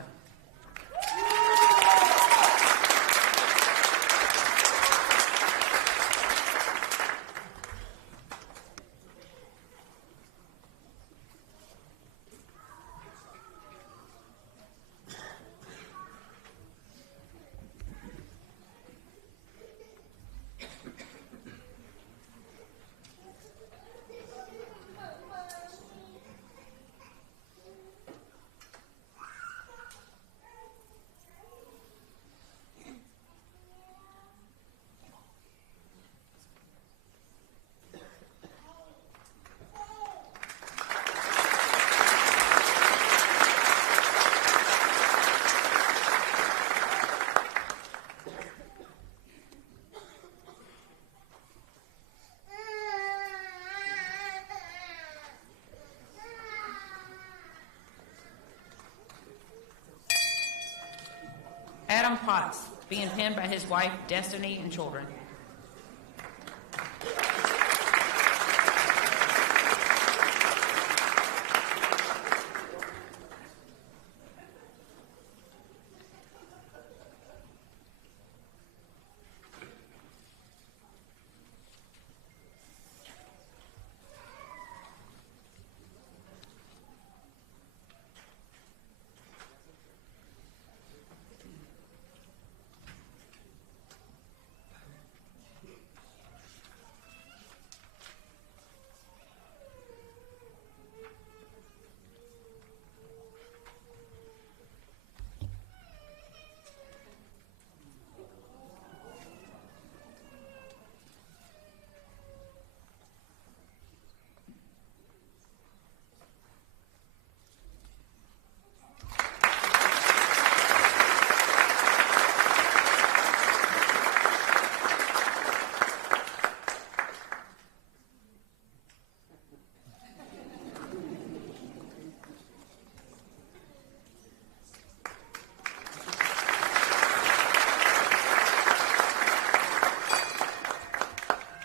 Adam Potts, being penned by his wife, Destiny, and children.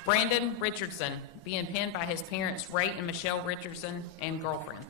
Brandon Richardson, being pinned by his parents, Ray and Michelle Richardson, and girlfriend.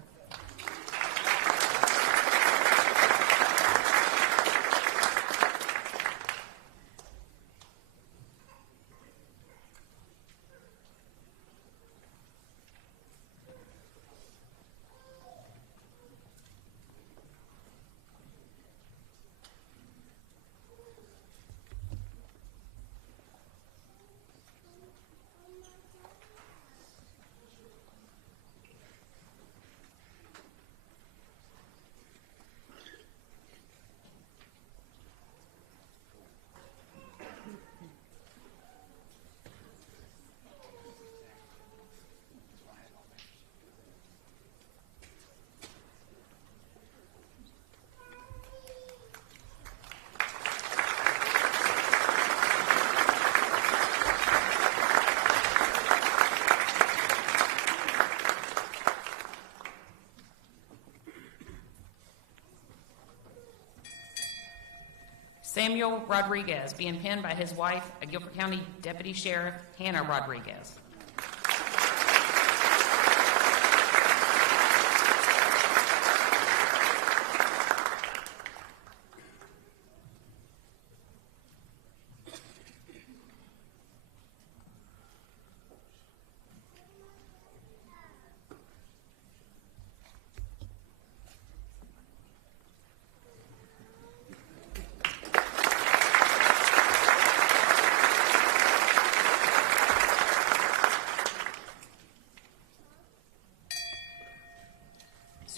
Samuel Rodriguez, being pinned by his wife, a Guilford County Deputy Sheriff, Hannah Rodriguez.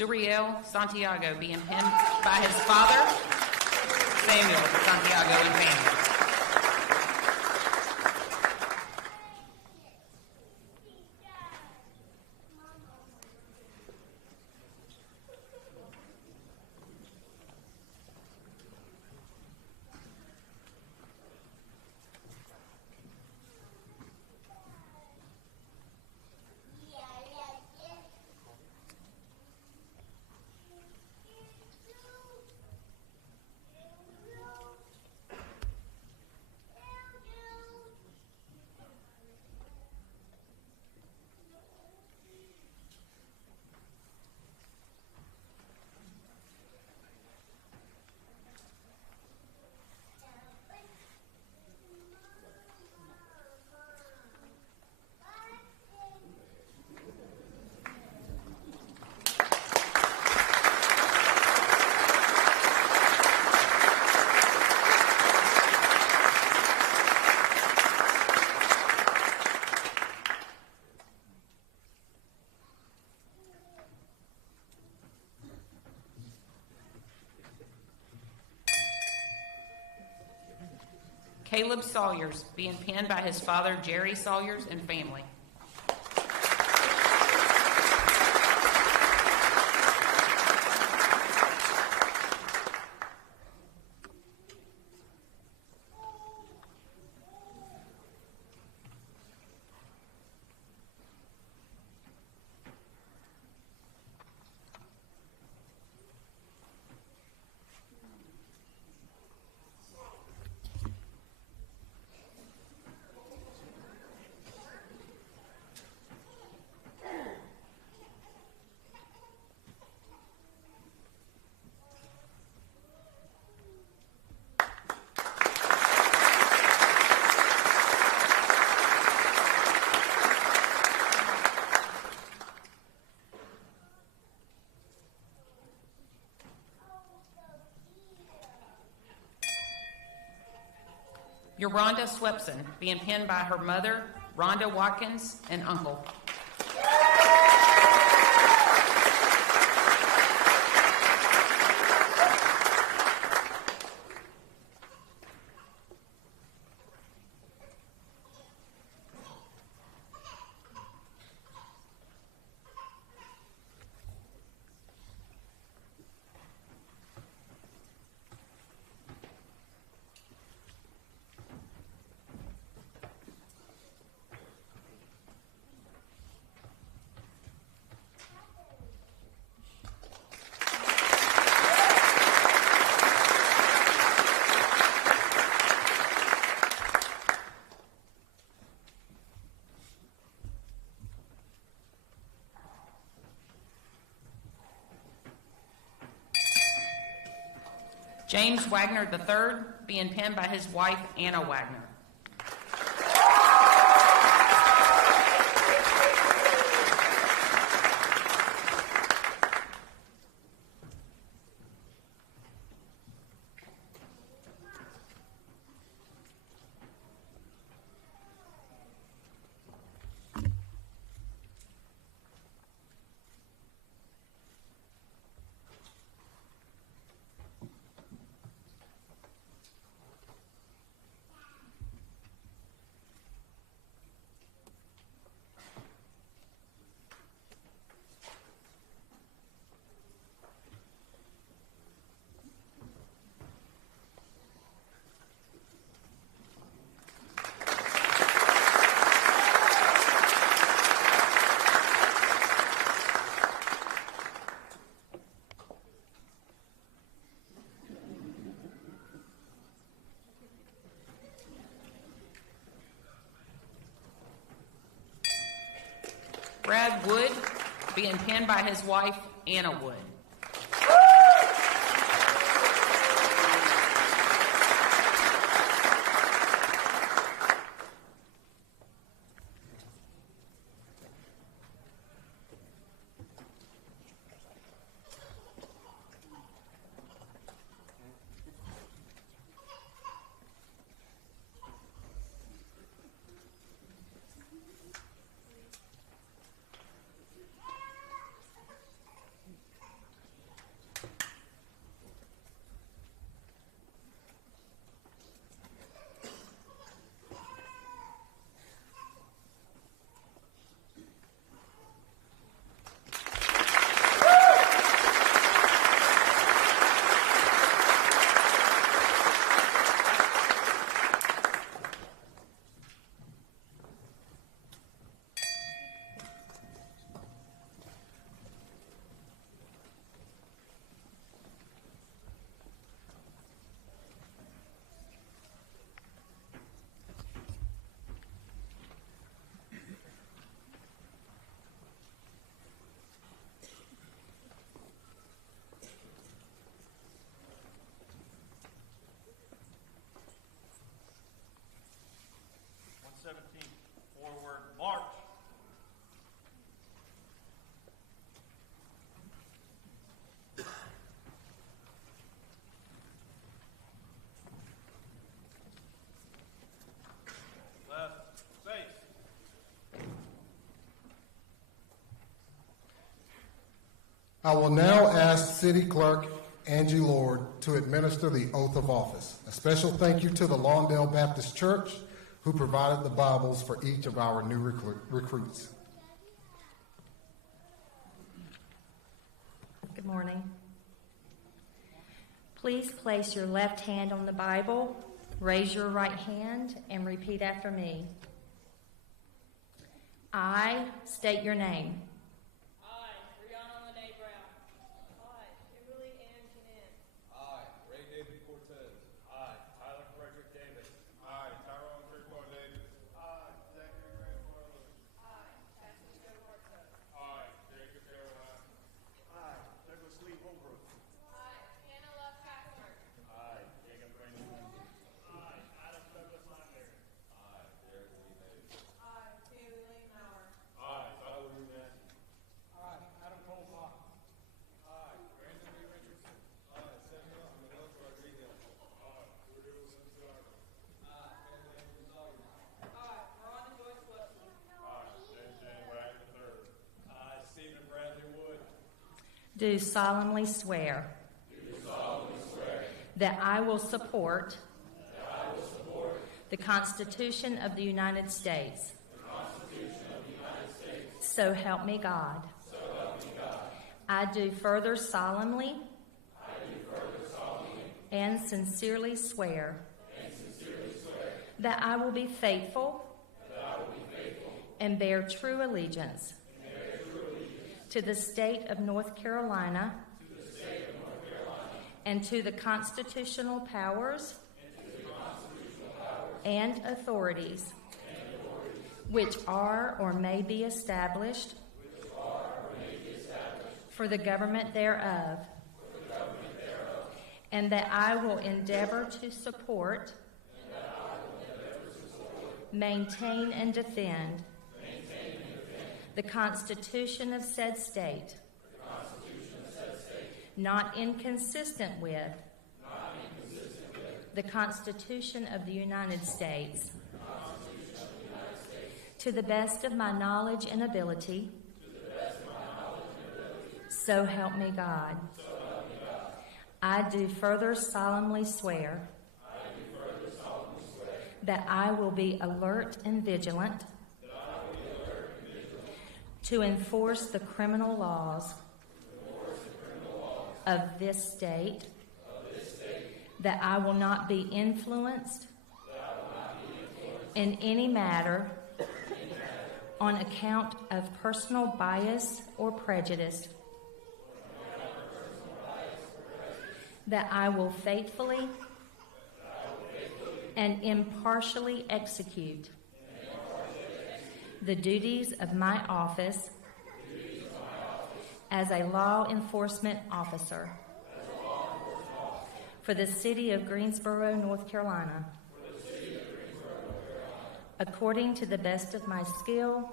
Zuriel Santiago, being pinned by his father, Samuel Santiago, and family. Caleb Sawyers, being pinned by his father, Jerry Sawyers, and family. Yoronda Swepson, being pinned by her mother, Rhonda Watkins, and uncle. James Wagner III, being penned by his wife, Anna Wagner. Brad Wood, being penned by his wife, Anna Wood. Forward, march. Left, face. I will now ask City Clerk Angie Lord to administer the oath of office. A special thank you to the Lawndale Baptist Church, who provided the Bibles for each of our new recruits. Good morning. Please place your left hand on the Bible, raise your right hand, and repeat after me. I state your name. Do solemnly swear that I will support the Constitution of the United States. So help me God. I do further solemnly and sincerely swear that I will be faithful and bear true allegiance to the state of North Carolina and to the constitutional powers and authorities which are or may be established for the government thereof, and that I will endeavor to support, maintain, and defend the Constitution of said state, not inconsistent with the Constitution of the United States, to the best of my knowledge and ability, so help me God. I do further solemnly swear that I will be alert and vigilant to enforce the criminal laws of this state, that I will not be influenced in any matter on account of personal bias or prejudice, that I will faithfully and impartially execute the duties of my office as a law enforcement officer for the city of Greensboro, North Carolina, according to the best of my skill,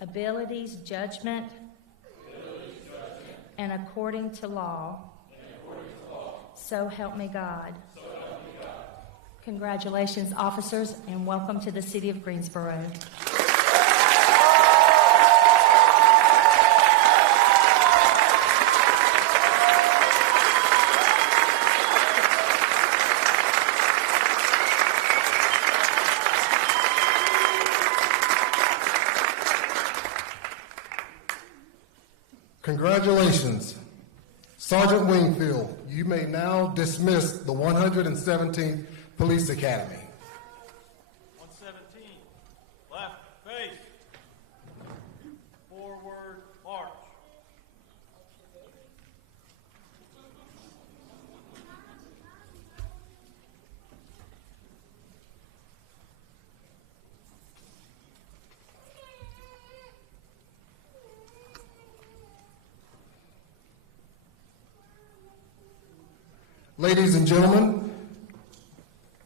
abilities, judgment, and according to law. So help me God. Congratulations, officers, and welcome to the city of Greensboro. Congratulations. Sergeant Wingfield, you may now dismiss the 117th Police Academy. 117, left face, forward march. Ladies and gentlemen,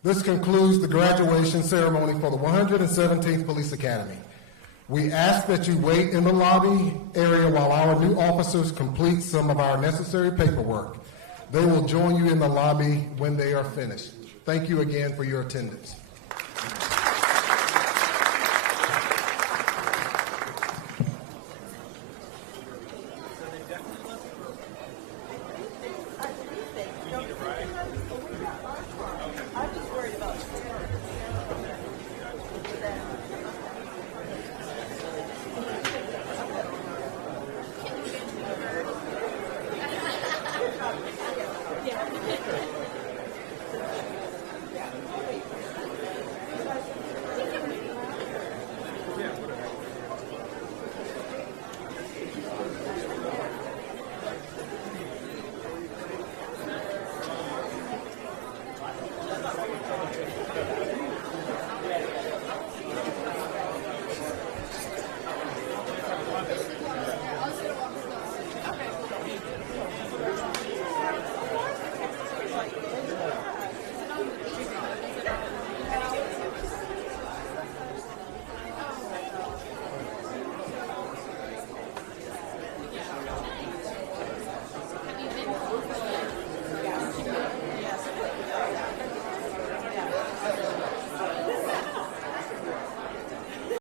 this concludes the graduation ceremony for the 117th Police Academy. We ask that you wait in the lobby area while our new officers complete some of our necessary paperwork. They will join you in the lobby when they are finished. Thank you again for your attendance.